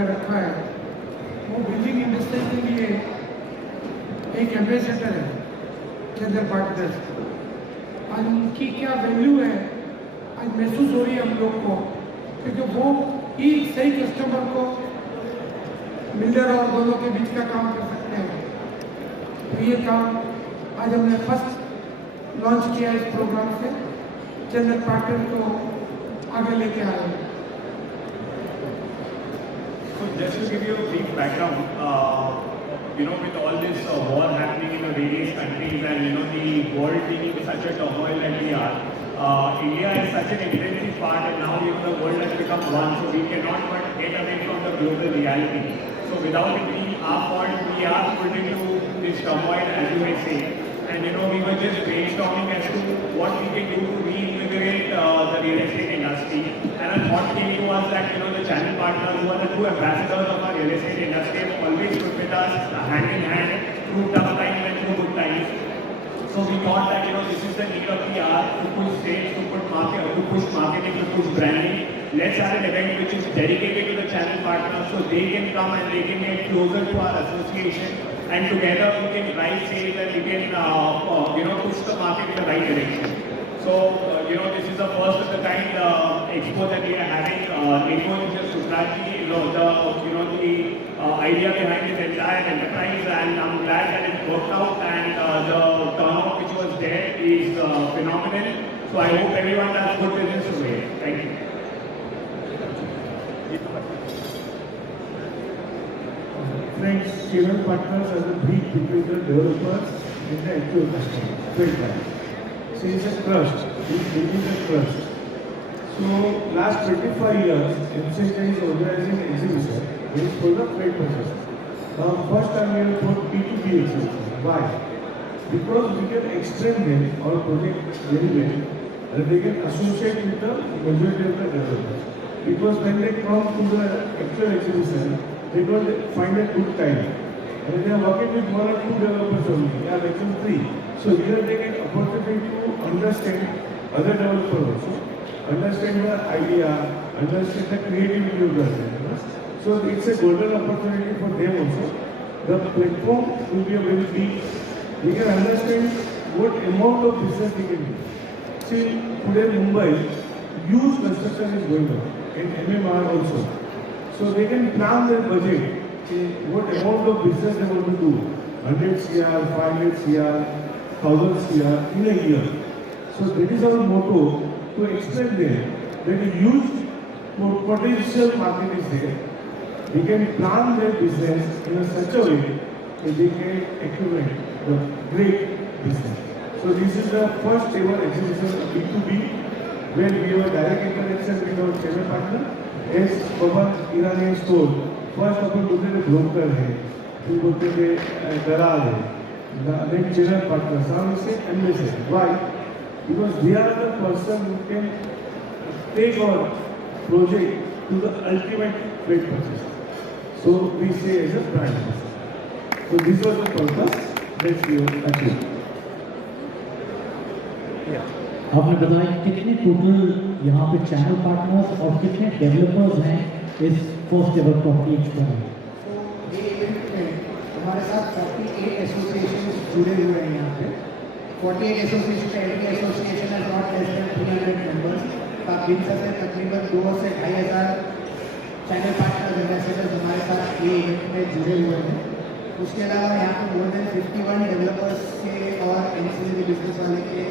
में रखा है वो बिल्डिंग इंडस्ट्री के लिए एक एम्बेसडर है चंद्र पार्टनर्स। आज उनकी क्या वैल्यू है आज महसूस हो रही है हम लोग को, क्योंकि वो ही सही कस्टमर को बिल्डर और दोनों के बीच का काम कर सकते हैं। तो ये काम आज हमने फर्स्ट लॉन्च किया इस प्रोग्राम से, चंद्र पार्टनर को आगे लेके आ रहे हैं। So just to give you a brief background, with all this war happening in the various countries and the world being in such a turmoil that we are, India is such an intensive part, and now the world has become one, so we cannot but get away from the global reality. So without it being our fault, we are put into this turmoil, as you may say. And we were just brainstorming as to what we can do to reinvigorate the real estate industry. And a thought came to us that the channel partners who are the true ambassadors of our real estate industry have always stood with us hand in hand through tough times and through good times. So we thought that this is the need of the hour to push sales, to push marketing, to push branding. Let's have an event which is dedicated to the channel partners so they can come and they can get closer to our association, and together we can drive sales and we can push the market in the right direction. So this is the first of the kind expo that we are having. Neko is just Sutraji, the idea behind this entire enterprise, and I'm glad that it worked out, and the turnout which was there is phenomenal. So I hope everyone does good business today. Thank you. Friends, channel partners are the bridge between the developers and the actual customer. Credai. So it's a trust. It's building a trust. So last 25 years, Mchi is organizing exhibition. It is for the trade purchase. First time we have put B2B exhibition. Why? Because we can extend them our project very well, and they can associate with the majority of the developers. Because when they come to the actual exhibition, they don't find a good time. And they are working with 1 or 2 developers only, they are actually 3. So here they get opportunity to understand other developers also, understand the idea, understand the creativity of the developers. So it's a golden opportunity for them also. The platform will be a very big. We can understand what amount of business we can do. See, today in Mumbai, huge construction is going on, and MMR also. So they can plan their budget, what amount of business they want to do, 100 CR, 500 CR, 1000 CR in a year. So that is our motto, to explain them that a huge potential market is there. They can plan their business in such a way that they can accumulate the great business. So this is the first ever exhibition of B2B, where we have a direct interaction with our channel partner. As Baban Irani has told, first अपन बोलते थे broker है, फिर बोलते थे दलाल है, then channel partners. Now we say ambassador. Why? Because they are the person who can take our project to the ultimate trade purchase. So we say as a brand. So this was the purpose that we have achieved. आपने बताया कितने total यहाँ पे channel partners और कितने developers हैं इस first ever property expo में? ये इवेंट में हमारे साथ 48 एसोसिएशंस जुड़े हुए हैं यहाँ पे। 48 एसोसिएशन, एवरी एसोसिएशन है नॉट लेस देन 300 मेंबर्स। आप गिन सकते हैं तकरीबन 2 से 2,500 चैनल पार्टनर्स एम्बेसडर्स हमारे साथ ये इवेंट में जुड़े हुए हैं। उसके अलावा यहाँ पे मोर देन 51 डेवलपर्स के और एनसीसी बिजनेस वाले के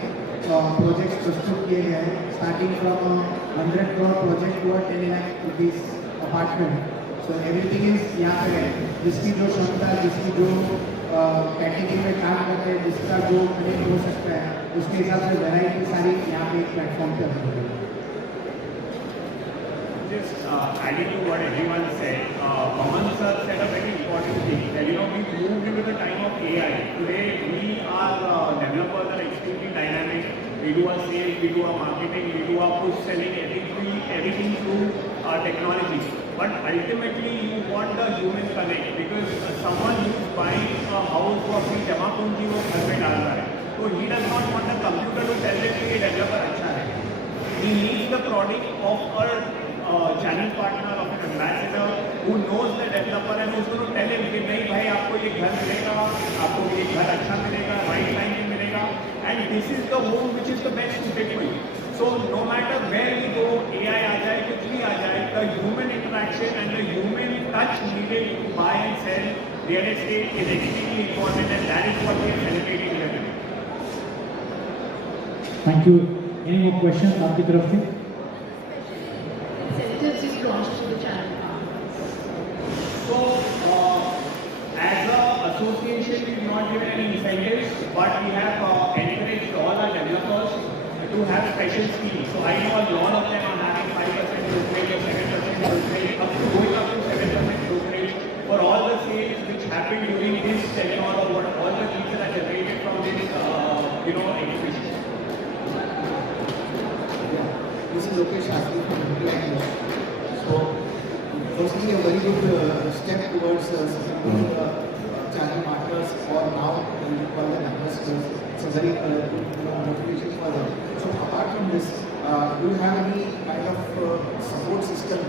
प्रोजेक्ट्स प्रस्तुत किए गए हैं, starting from 100 crore project to 10 lakh rupees apartment. So everything is यहाँ पे है, जिसकी जो क्षमता, जिसकी जो कैटेगरी में काम करते हैं, जिसका जो क्लेम हो सकता है, उसके हिसाब से वैरायटी सारी यहाँ पे एक प्लेटफॉर्म पर अवेलेबल है। Just adding to what everyone said, Pawan sir said a very important thing that we moved into the time of AI. Today we are developers are extremely dynamic. We do our sales, we do our marketing, we do our push selling, everything through technology. But ultimately you want the human connect, because someone who is buying a house वो अपनी जमा पूंजी वो घर में डाल रहा है, तो he does not want the computer to tell him कि ये developer अच्छा है. He needs the product of a channel partner, of an ambassador, who who knows the developer and who's going to tell him कि नहीं भाई आपको ये घर मिलेगा, आपको ये घर अच्छा मिलेगा, right time में मिलेगा, and this is the home which is the best suited for you. So no matter where we go, AI आ जाए, कुछ भी आ जाए, the human interaction and the human touch needed to buy and sell real estate is extremely important, and that is what we are celebrating here today. Thank you. Any more question आपकी तरफ से? Incentives is launched to the channel partners. So, as a association, we have not given any incentives, but we have encouraged all our developers to have special schemes. So I know a lot of them are having 5% brokerage or 7% brokerage, going up to 7% brokerage for all the sales which happen during this tenure or what all the leads that are generated from this, exhibition. This is Lokesh asking from Mchi. So, firstly, a very good step towards supporting channel partners, or now we call them ambassadors. It's a very good motivation for them. So, apart from this, do you have any kind of support system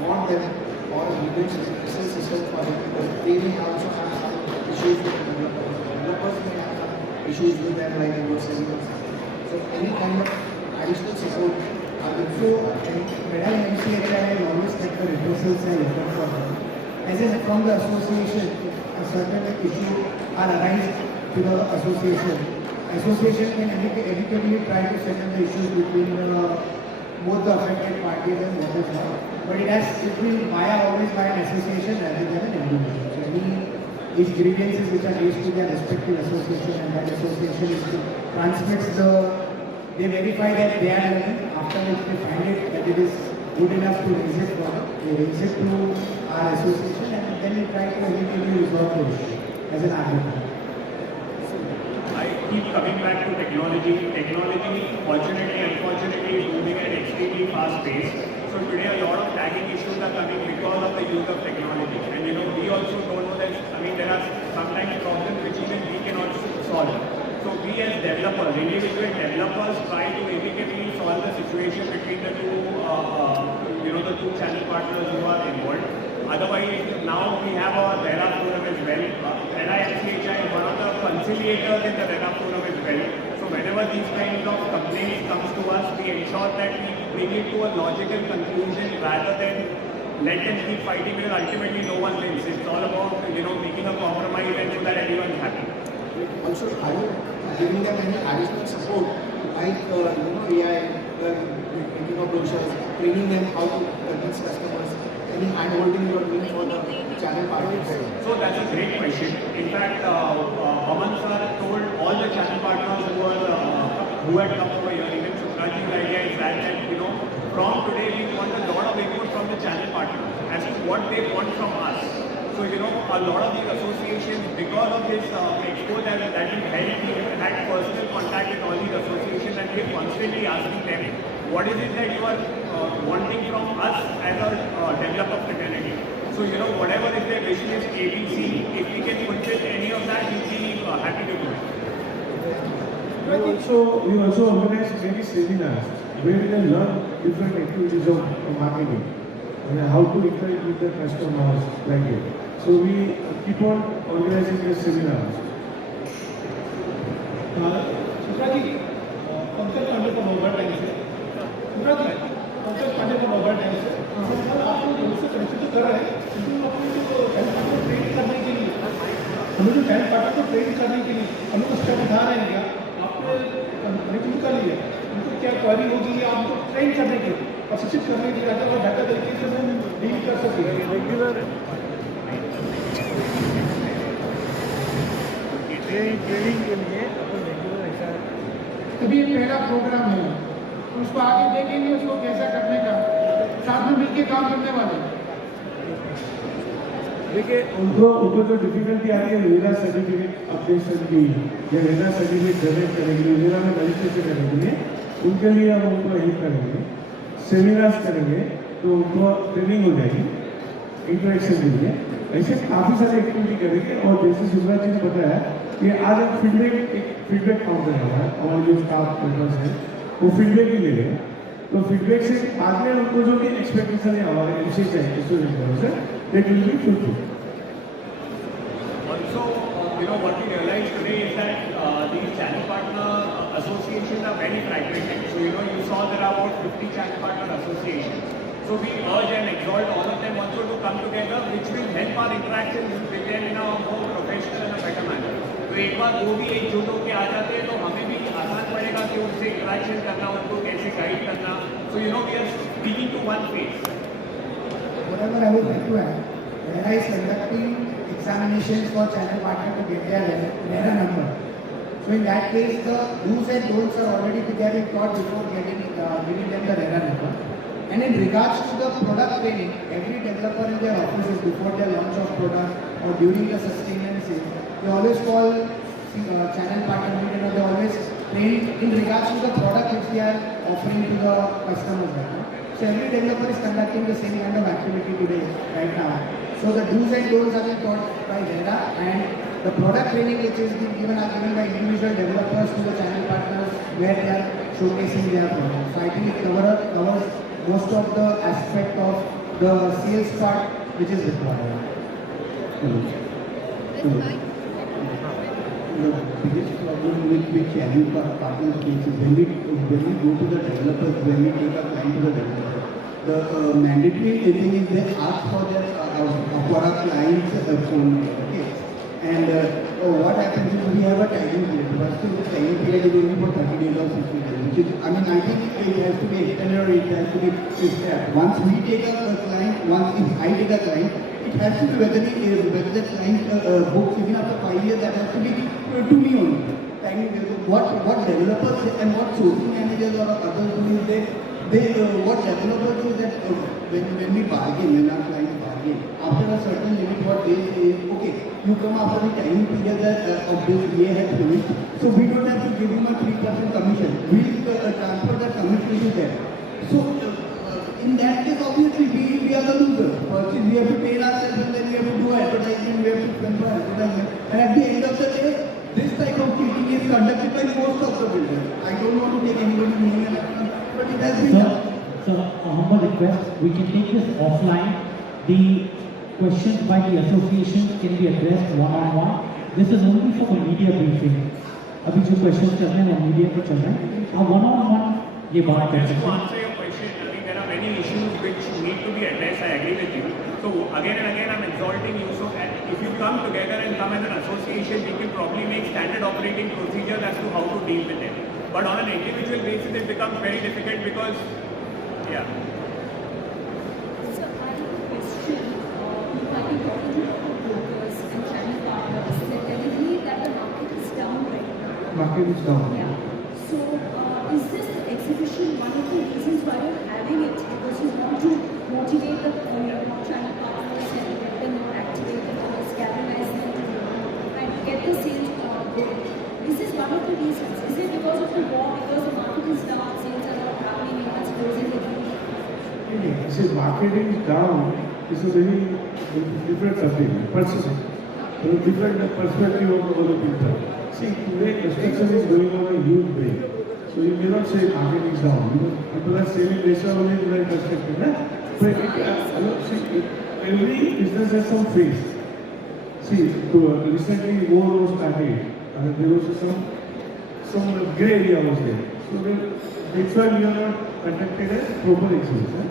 for them, or leadership system for them? Because they may also have some issues with the developers. Developers may have some issues with them, like you were saying. So, any kind of additional support. So, Credai Mchi has always kept the rehearsals and effort for them. As in, from the association, a certain issue are arise to the association. Association can amicably try to settle the issues between both the affected parties and what is not. But it will always by an association rather than an individual. So, any grievances which are raised to their respective association, and that association transmits they verify that they are learning, after which they find it that it is good enough to raise it for them. They raise it to our association, and then we try to immediately resolve the issue as an argument. I keep coming back to technology. Technology, fortunately, unfortunately, is moving at an extremely fast pace. So today a lot of tagging issues are coming because of the use of technology. And we also don't know that, there are sometimes problems which even we cannot solve. So we as developers, individual developers, try to amicably solve the situation between the two channel partners who are involved. Otherwise, now we have our RERA forum as well. Credai Mchi is one of the conciliators in the RERA forum as well. So whenever these kinds of complaints comes to us, we ensure that we bring it to a logical conclusion rather than let them keep fighting, because ultimately no one wins. It's all about making a compromise and so that everyone is happy. Also, are you giving them any additional support, like AI, making of brochures, training them how to convince customers, any hand-holding you are doing for the channel partners? So that's a great question. In fact, Aman sir told all the channel partners who had come over here, even Supraji's idea is that from today we want a lot of input from the channel partners as to what they want from us. So, a lot of these associations, because of this expo that we held, we had personal contact with all these associations, and we are constantly asking them, what is it that you are wanting from us as a developer fraternity? So, whatever is their wish list, ABC, if we can fulfill any of that, we'll be happy to do it. We also organize many seminars where we can learn different activities of marketing and how to interact with the customers like it. So we keep on organizing these seminars. सुप्राजी, Pankaj Pandey को mobile time से, सुप्राजी, पंकज पांडे को mobile time से, आप लोग उनसे connection तो कर रहे हैं, लेकिन अपने जो टैलेंट पार्टनर को ट्रेन करने के लिए, हमें जो टैलेंट पार्टनर को ट्रेन करने के लिए, हम लोग स्टेप उठा रहे हैं क्या? आपने कनेक्शन कर लिया, उनको क्या क्वेरी होगी या आपको ट्रेन करने के लिए, प्रशिक्षित करने के लिए, अगर वो बेहतर तरीके से हम डील कर सकें, रेगुलर ट्रेनिंग के लिए अपन रेगुलर ऐसा अभी पहला प्रोग्राम है, उसको आगे देखेंगे उसको कैसा करने का, साथ में मिलकर काम करने वाले। देखिए उनको जो डिफिकल्टी आ रही है रेरा सर्टिफिकेट अपडेशन की या रेरा सर्टिफिकेट जनरेट करने के लिए, रेरा में रजिस्ट्रेशन करने के लिए, उनके लिए हम उनको हेल्प करेंगे, सेमिनार्स करेंगे, तो उनको ट्रेनिंग हो जाएगी इंटरेक्शन के लिए। ऐसे काफ़ी सारे एक्टिविटी करेंगे। और जैसे शिवराज जी ने बताया कि आज हम फीडबैक काउंटर है, और जो स्टाफ मेंबर्स हैं वो फीडबैक ही ले रहे हैं। तो फीडबैक से बाद में उनको जो भी एक्सपेक्टेशन है हमारे एमसी चाहिए student say that will be fulfilled. Also, what we realized today is that these channel partner associations are very fragmented. So, you saw there are about 50 channel partner associations. So, we urge and exhort all of them also to come together, which will help our interactions with them in a more professional and a better manner. तो एक बार वो भी एकजुट होकर आ जाते हैं तो हमें भी आसान पड़ेगा कि उनसे इंटरेक्शन करना, उनको कैसे गाइड करना. So, we are speaking to one face. Whatever I would like to add, Credai is conducting examinations for channel partner to get their RERA number. So in that case, the do's and don'ts are already being taught before giving them the RERA number. And in regards to the product training, every developer in their offices before their launch of product or during the sustenance phase, they always call channel partner meeting, or they always train in regards to the product which they are offering to the customers right now. So every developer is conducting the same kind of activity today, right now. So the do's and don'ts are being taught by RERA, and the product training which is being given are given by individual developers to the channel partners where they are showcasing their products. So I think it covers most of the aspect of the sales part which is required. The biggest problem with channel partners is when we go to the developers, when we take a client to the developer, the mandatory thing is they ask for their for our client's phone number. Okay, and what happens is we have a timing period. First, the timing period is only for 30 days or 60 days, which is, I think it has to be extended or it has to be scrapped. Once we take a client, if I take a client, it has to be whether the client books even after 5 years, that has to be to me only. What developers and what sourcing managers or others do is what developers do is that when we bargain, when our clients bargain, after a certain limit, what they say is, okay, you come after the time period that of this year has finished, so we don't have to give him a 3% commission. We will transfer that commission to them. So in that case, obviously, we are the loser. First, we have to pay ourselves, and then we have to do advertising, we have to spend for advertisement. And at the end of the day, this type of cheating is conducted by most of the builders. I don't want to take anybody's name, but it has been done. So, a humble request, we can take this offline. The questions by the association can be addressed one-on-one. This is only for the media briefing. अभी जो questions चल रहे हैं वो media पे चल रहे हैं. आप one-on-one ये बात कर Just to सकते हैं. answer your question, I think there are many issues which need to be addressed. I agree with you. So again and again, I'm exhorting you. So if you come together and come as an association, you can probably make standard operating procedures as to how to deal with it. But on an individual basis, it becomes very difficult because, yeah. So I have a question. You have been talking to brokers and channel partners. They're telling me that the market is down right now. Market is down. Yeah. So is this exhibition one of the reasons why you're having it? Because you want to motivate the channel partners and get them activated and galvanize them and get the sales going. Is this one of the reasons? Is it because of the war, because the market is down, sales are not happening, and that's closing the deal? See, marketing is down is a very different subject, different perspective of the people. See, today construction is going on a huge break. So you may not say market is down. People are saving lesser only in their construction. But see, every business has some phase. See, recently war was started. There was some grey area was there. So that's why we are not conducted a proper exhibition.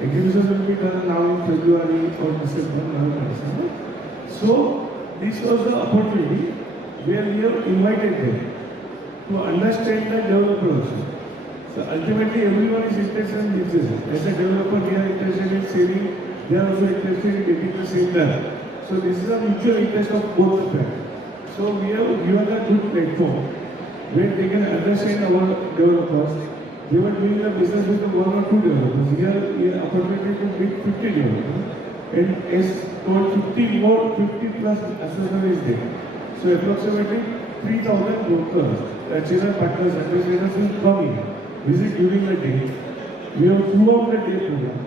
Exhibitions will be done now in February or December, November, December. So this was the opportunity where we have invited them to understand the developer also. So ultimately everyone is interested in business. As a developer, we are interested in saving, they are also interested in getting the same done. So this is a mutual interest of both the parties. So we have given a good platform where they can understand our developers. They were doing a business with one or two developers. Here opportunity to meet 50 developers. And as told 50 plus associates is there. So approximately 3,000 brokers, channel partners, administrators will come in, visit during the day. We have throughout the day program.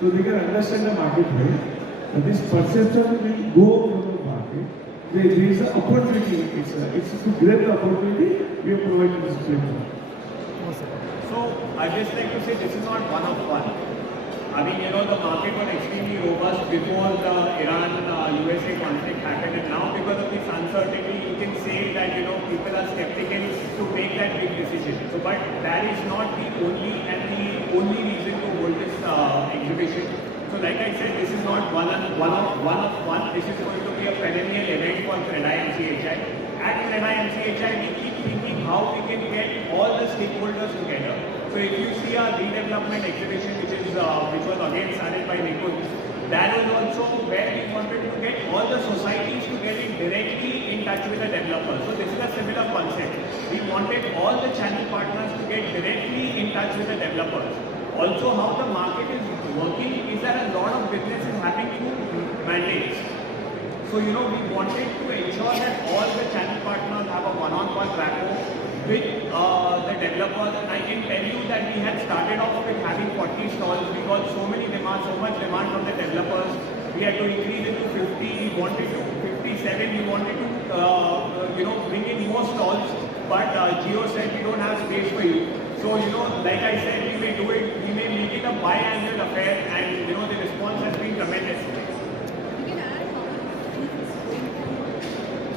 So they can understand the market well. And this perception will go from the market. There is an opportunity, it's to grab the opportunity, we have provided this platform. So I just like to say this is not one of one. I mean, the market was extremely robust before the Iran-USA conflict happened, and now because of this uncertainty, you can say that, people are skeptical to make that big decision. So, but that is not the only reason to hold this exhibition. So, like I said, this is not one of one. This is going to be a perennial event for Credai Mchi. At Credai Mchi, we keep thinking how we can get all the stakeholders together. So if you see our redevelopment exhibition, which was again started by Nikul, that was also where we wanted to get all the societies to get in directly in touch with the developers. So this is a similar concept. We wanted all the channel partners to get directly in touch with the developers. Also, how the market is working is that a lot of business is happening through mandates. So, we wanted to ensure that all the channel partners have a one-on-one rapport with the developers, and I can tell you that we had started off with having 40 stalls because so much demand from the developers. We had to increase it to 50, we wanted to 57, we wanted to bring in more stalls, but Geo said we don't have space for you. So, like I said, we may do it, we may make it a biannual affair, and the response has been tremendous.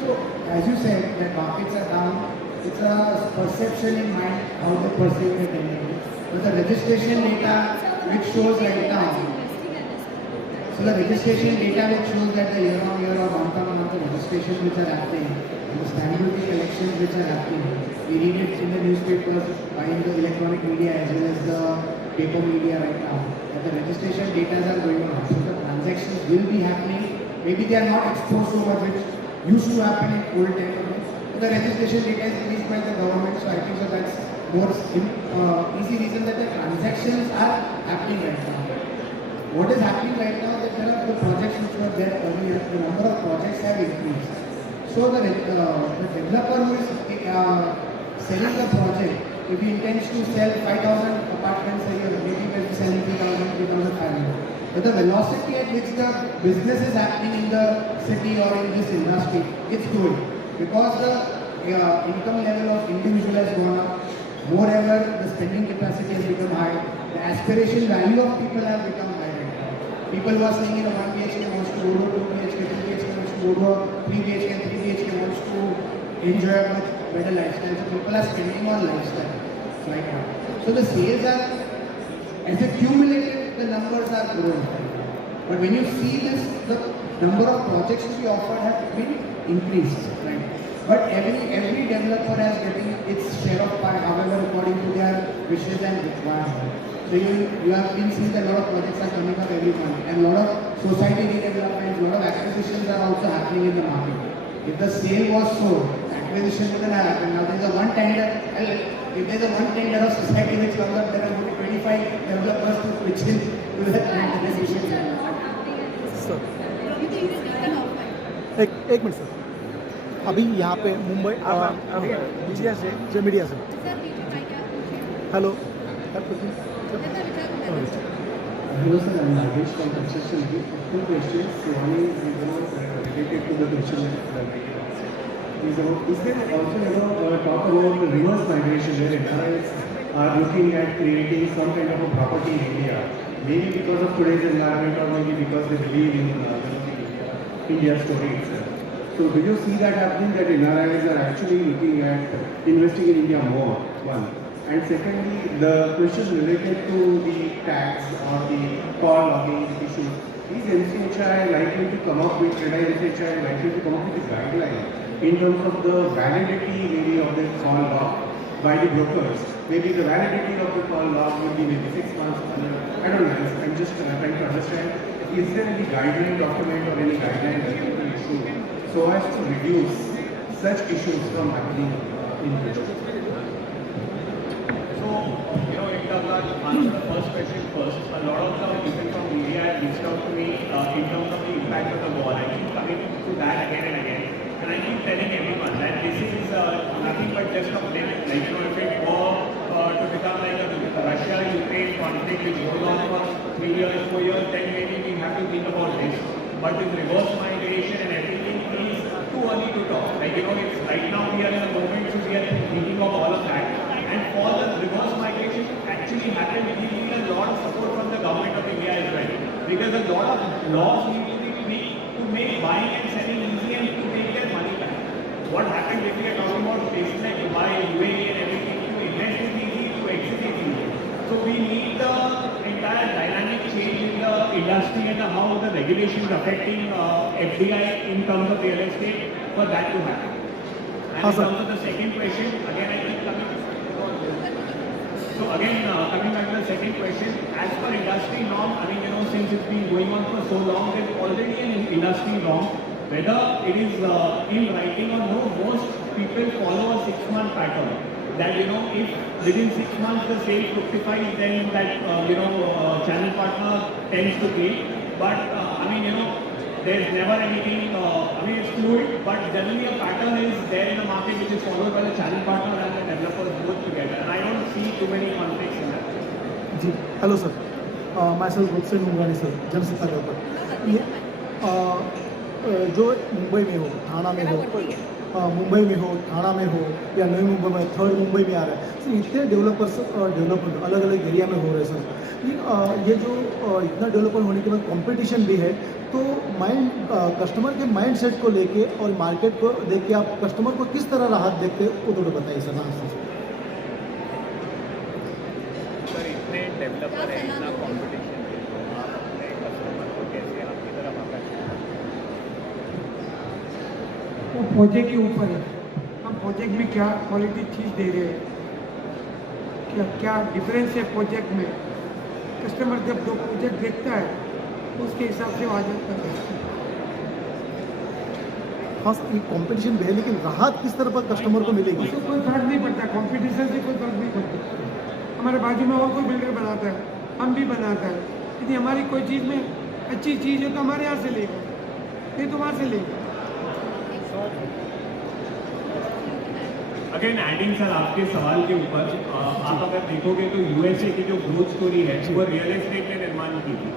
So, as you said, that markets are down. It's a perception in mind how they perceive the delivery. But the registration data which shows right now, so the registration data which shows that the year-on-year or month-on-month registrations which are happening, and the stamp duty collections which are happening, we read it in the newspapers, in the electronic media as well as the paper media right now, that the registration data are going on. So the transactions will be happening. Maybe they are not exposed so much which used to happen in old times. The registration data is released by the government, so I think so that's more easy reason that the transactions are happening right now. What is happening right now is that there are the projects which were there earlier, the number of projects have increased. So the developer who is selling the project, if he intends to sell 5,000 apartments a year, maybe he will be selling 3,000, 3,500. But the velocity at which the business is happening in the city or in this industry, it's good. Because the income level of individual has gone up, moreover the spending capacity has become high, the aspiration value of people have become high right now. People who are staying in a 1 BHK wants to go to a 2 BHK, 2 BHK wants to go to a 3 BHK, and 3 BHK wants to enjoy a much better lifestyle. So people are spending on lifestyle right now. So the sales are, as a cumulative, the numbers are growing. But when you see this, the number of projects to be offered have been increased, right? But every developer has getting its share of pie, however, according to their wishes and requirements. So you have been seeing that a lot of projects are coming up every month, and a lot of society redevelopments, a lot of acquisitions are also happening in the market. If the sale was sold, acquisition wouldn't have happened. Now there is a one tender. If there is a one tender of society which comes up, there are only 25 developers to pitch in to the acquisition. एक minute sir, अभी यहाँ पे Mumbai media से hello Hello sir, I'm Nagesh from Construction. Two questions. One is related to the question is there also talk about the reverse migration where NRIs are looking at creating some kind of a property in India, maybe because of today's environment or maybe because they believe in India's story itself. So do you see that happening, that NRIs are actually looking at investing in India more? One. And secondly, the question related to the tax or the call logging issue. Is MCHI likely to come up with, Credai MCHI likely to come up with a guideline in terms of the validity maybe of the call log by the brokers? Maybe the validity of the call log will be maybe 6 months. I don't know. I'm just trying to understand. Is there any guideline document or any guideline that you can issue so as to reduce such issues from happening in future? So, in terms of answer the first question first, a lot of the people from media have reached out to me in terms of the impact of the war. I keep coming to that again and again. And I keep telling everyone that this is nothing but just a blip. Like, if it were to become like a Russia-Ukraine conflict which goes on for 3 years, 4 years, then maybe we have to think about this. But with reverse migration and everything, is too early to talk. Like, it's right now we are in a moment, so we are thinking of all of that. And for the reverse actually happened, we need a lot of support from the government of India as well. Because a lot of laws need to be tweaked to make buying and selling easy and to take their money back. What happened if we are talking about places like Dubai, UAE and everything, to invest is easy, to exit is easy. So we need the entire dynamic change in the industry and how the regulation is affecting FDI in terms of real estate for that to happen. And in terms of the second question, again I keep coming. So again, coming back to the second question, as per industry norm, I mean, since it's been going on for so long, there's already an industry norm. Whether it is in writing or no, most people follow a 6-month pattern. That if within 6 months the sale fructifies, then that channel partner tends to pay. But I mean, there's never anything. I mean, it's fluid, but generally a pattern is there in the market which is followed by the channel partner and the developers both together. And I don't see too many conflicts in that. जी hello sir, myself Roopsen Mungani sir, Jansatta के ऊपर ये जो मुंबई में हो, थाना में हो, मुंबई में हो, थाना में हो या नई मुंबई में, थर्ड मुंबई में आ रहा है, तो इतने डेवलपर्स डेवलपमेंट अलग अलग एरिया में हो रहे हैं सर। ये जो इतना डेवलपर होने के बाद कंपटीशन भी है, तो कस्टमर के माइंड सेट को लेके और मार्केट को देख के आप कस्टमर को किस तरह राहत देखते हो, वो थोड़ा बताइए सर। नाम से सर, इतने डेवलपर है, इतना कंपटीशन है, तो आप अपने कस्टमर को कैसे आपकी तरफ आकर्षित करते हैं? वो प्रोजेक्ट के ऊपर है, हम प्रोजेक्ट में क्या क्वालिटी चीज़ दे रहे हैं, क्या डिफरेंस है प्रोजेक्ट में। कस्टमर जब जो प्रोजेक्ट देखता है उसके हिसाब से वो आ जाता है। हाँ सर, ये कॉम्पिटिशन भी है, लेकिन राहत किस तरह पर कस्टमर को मिलेगी? उससे कोई फर्क नहीं पड़ता, कंपटीशन से कोई फर्क नहीं पड़ता। हमारे बाजू में और कोई बिल्डर बनाता है, हम भी बनाता है, यदि हमारी कोई चीज़ में अच्छी चीज़ है तो हमारे यहाँ से लेगा, नहीं तो वहाँ से लेगा। अगेन एडिंग सर आपके सवाल के ऊपर, आप अगर देखोगे तो यूएसए की जो ग्रोथ स्टोरी है वो रियल एस्टेट ने निर्माण की थी।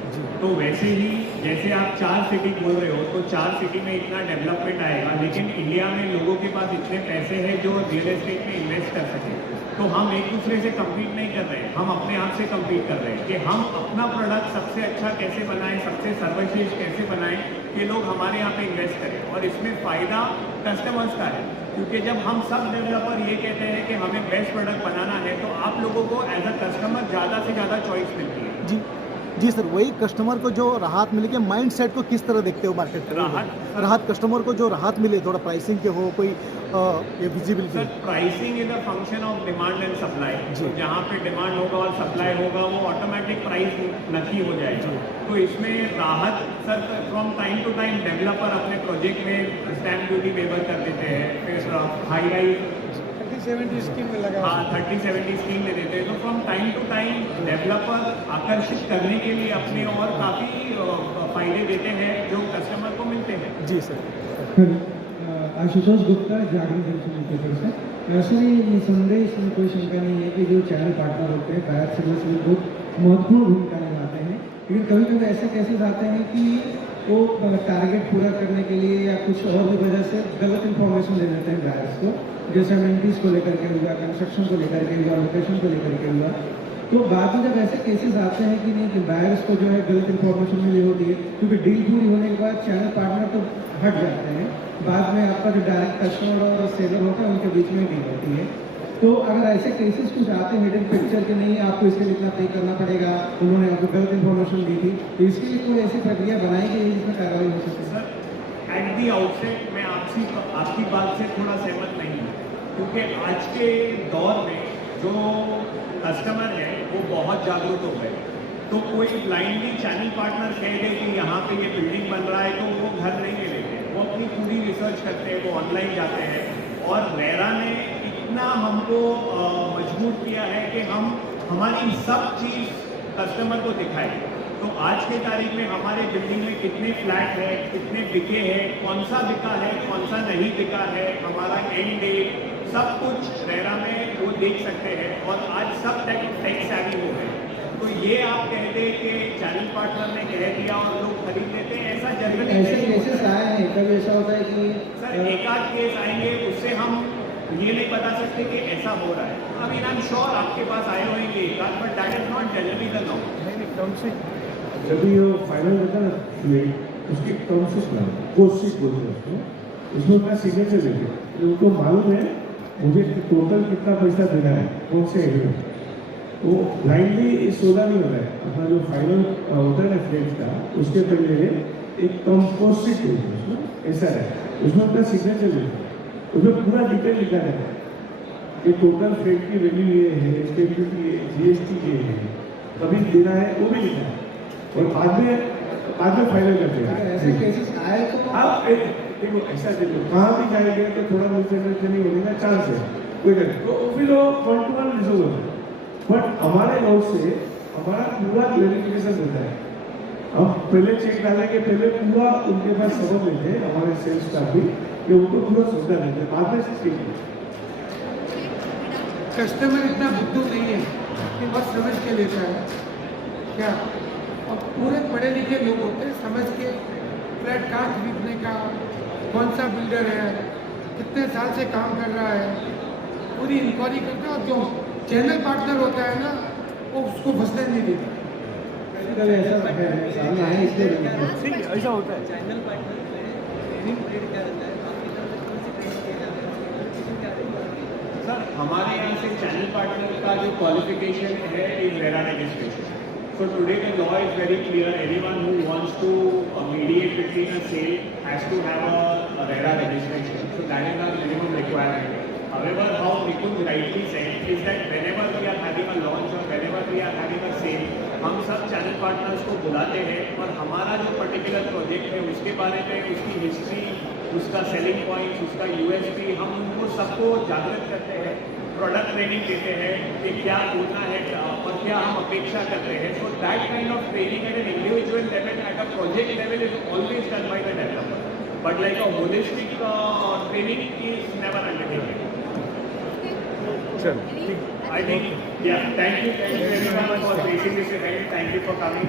तो वैसे ही जैसे आप 4 सिटी बोल रहे हो, तो 4 सिटी में इतना डेवलपमेंट आएगा, लेकिन इंडिया में लोगों के पास इतने पैसे हैं जो रियल एस्टेट में इन्वेस्ट कर सकें। तो हम एक दूसरे से कम्पीट नहीं कर रहे हैं, हम अपने आप से कम्पीट कर रहे हैं कि हम अपना प्रोडक्ट सबसे अच्छा कैसे बनाएं, सबसे सर्वश्रेष्ठ कैसे बनाएं कि लोग हमारे यहाँ पे इन्वेस्ट करें। और इसमें फ़ायदा कस्टमर्स का है, क्योंकि जब हम सब डेवलपर ये कहते हैं कि हमें बेस्ट प्रोडक्ट बनाना है, तो आप लोगों को एज अ कस्टमर ज़्यादा से ज़्यादा चॉइस मिलती है। जी सर, वही कस्टमर को जो राहत मिले के माइंड सेट को किस तरह देखते हो मार्केट में? राहत कस्टमर को जो राहत मिले, थोड़ा प्राइसिंग के हो, कोई visibility. Sir, pricing is a function of demand and supply. जहाँ पे डिमांड होगा और सप्लाई होगा, वो ऑटोमेटिक प्राइस नक्की हो जाएगा। तो इसमें राहत sir, from time to time developer अपने प्रोजेक्ट में स्टैम्प ड्यूटी वेवर कर देते हैं, फिर हाई राइज 30-70 स्कीम में लगा, हाँ 30-70 स्कीम ले देते हैं। तो from time to time developer आकर्षित करने के लिए अपने और काफ़ी फायदे देते हैं जो कस्टमर को मिलते हैं। जी सर। आशुतोष गुप्ता, जागरण न्यूज़पेपर से। वैसे ही निसंदेह इसमें कोई शंका नहीं है कि जो चैनल पार्टनर होते हैं बायर सेलर्स में बहुत महत्वपूर्ण भूमिका निभाते हैं, लेकिन कभी कभी ऐसे केसेस आते हैं कि वो टारगेट पूरा करने के लिए या कुछ और भी वजह से गलत इन्फॉर्मेशन दे देते हैं बायर्स को, जैसे एमएनटीज को लेकर के हुआ, कंस्ट्रक्शन को लेकर के हुआ, लोकेशन को लेकर के हुआ। तो बाद में जब ऐसे केसेस आते हैं कि नहीं कि बायर्स को जो है गलत इन्फॉर्मेशन मिली होती है, क्योंकि डील पूरी होने के बाद चैनल पार्टनर तो हट जाते हैं, बाद में आपका जो डायरेक्ट कस्टमर और सेलर होता है उनके बीच में डील होती है। तो अगर ऐसे केसेस कुछ आते हैं हिडन पिक्चर के नहीं आपको इसके लिए इतना पे करना पड़ेगा, उन्होंने आपको गलत इन्फॉर्मेशन दी थी, तो इसके लिए कोई ऐसी प्रक्रिया बनाई गई है जिसमें कार्रवाई हो सके? सर, एट दी आउटसेट मैं आपकी बात से थोड़ा सहमत नहीं हूँ, क्योंकि आज के दौर में जो कस्टमर है वो बहुत जागरूक हो गए। तो कोई ब्लाइंडली चैनल पार्टनर कह दे कि यहाँ पे ये बिल्डिंग बन रहा है, तो वो घर नहीं ले लेते, वो अपनी पूरी रिसर्च करते हैं, वो ऑनलाइन जाते हैं। और रेरा ने इतना हमको मजबूर किया है कि हम हमारी सब चीज़ कस्टमर को दिखाएं। तो आज के तारीख में हमारे बिल्डिंग में कितने फ्लैट है, कितने बिके हैं, कौन सा बिका है, कौन सा नहीं बिका है, हमारा एंड डेट, सब कुछ रेरा में वो देख सकते हैं। और आज सब टेक सेवी हो गए। तो ये आप कहते हैं कि चैनल पार्टनर ने कह दिया और लोग खरीद लेते हैं, ऐसा जनरली ऐसे केसेस आए हैं, कभी ऐसा होता है कि सर एक आध केस आएंगे, उससे हम ये नहीं बता सकते कि ऐसा हो रहा है. I mean, I'm sure आपके पास आए होंगे एक आध, but that is not generally the norm. जब भी वो फाइनल होता है ना उसकी टर्मशीट ना कोर्सशीट बोलते हैं उसको, उसमें अपना सिग्नेचर देते हैं, उनको मालूम है मुझे टोटल कितना पैसा देना है कौन से एरिया में. वो ब्लाइंडली सौदा नहीं होता है. अपना जो फाइनल होता है ना फ्रेंड्स का, उसके पहले एक कोर्सशीट देते हैं उसमें, ऐसा है उसमें अपना सिग्नेचर देते हैं, उसमें पूरा डिटेल लिखा रहता है कि टोटल फ्रेट की वैल्यू ये है, स्टेट ड्यूटी ये, जीएसटी ये है, कभी देना है वो भी लिखा है, और बाद में फाइनल करते हैं. ऐसे केसेस आए तो आप देखो ऐसा देखो कहाँ भी जाएंगे तो थोड़ा मिसअंडरस्टैंडिंग नहीं होने का चांस है, कोई नहीं तो फिर वो 1-to-1 रिजोल्व होता है. बट हमारे लॉ से हमारा पूरा क्लेरिफिकेशन होता है. हम पहले चेक डालेंगे, पहले पूरा उनके पास सबक लेते हैं हमारे सेल्स स्टाफ भी, कि उनको पूरा सुविधा देते हैं, बाद में से ठीक कस्टमर इतना बुद्धू नहीं है कि बस समझ के लेता है क्या. और पूरे पढ़े लिखे लोग होते हैं, समझ के फ्लैट कहाँ खरीदने का, कौन सा बिल्डर है, कितने साल से काम कर रहा है, पूरी इंक्वायरी करते हैं. और जो चैनल पार्टनर होता है ना वो उसको फंसने नहीं देता. कभी ऐसा है सामने आए इसलिए ऐसा होता है. चैनल पार्टनर में ट्रेड क्या रहता है, आपकी तरफ से कौन सी ट्रेड किया जाता है, क्वालिफिकेशन क्या रहता है? सर हमारे यहाँ से चैनल पार्टनर का जो क्वालिफिकेशन है is RERA registration. So today the law is very clear. Anyone who wants to mediate between a sale has to have a RERA registration. So that is our minimum requirement. However, how Nikun rightly said is that whenever we are having a launch or whenever we are having a sale, हम सब channel partners को बुलाते हैं और हमारा जो particular project है उसके बारे में, उसकी हिस्ट्री, उसका सेलिंग पॉइंट्स, उसका यूएसपी, हम उनको सबको जागृत करते हैं, प्रोडक्ट ट्रेनिंग देते हैं कि क्या होना है और क्या हम अपेक्षा करते हैं. So that kind of training at an individual level, at a project level is always done by the developer, but like a holistic training is never undertaken. I think, yeah, thank you everyone for facing this event. Thank you for coming.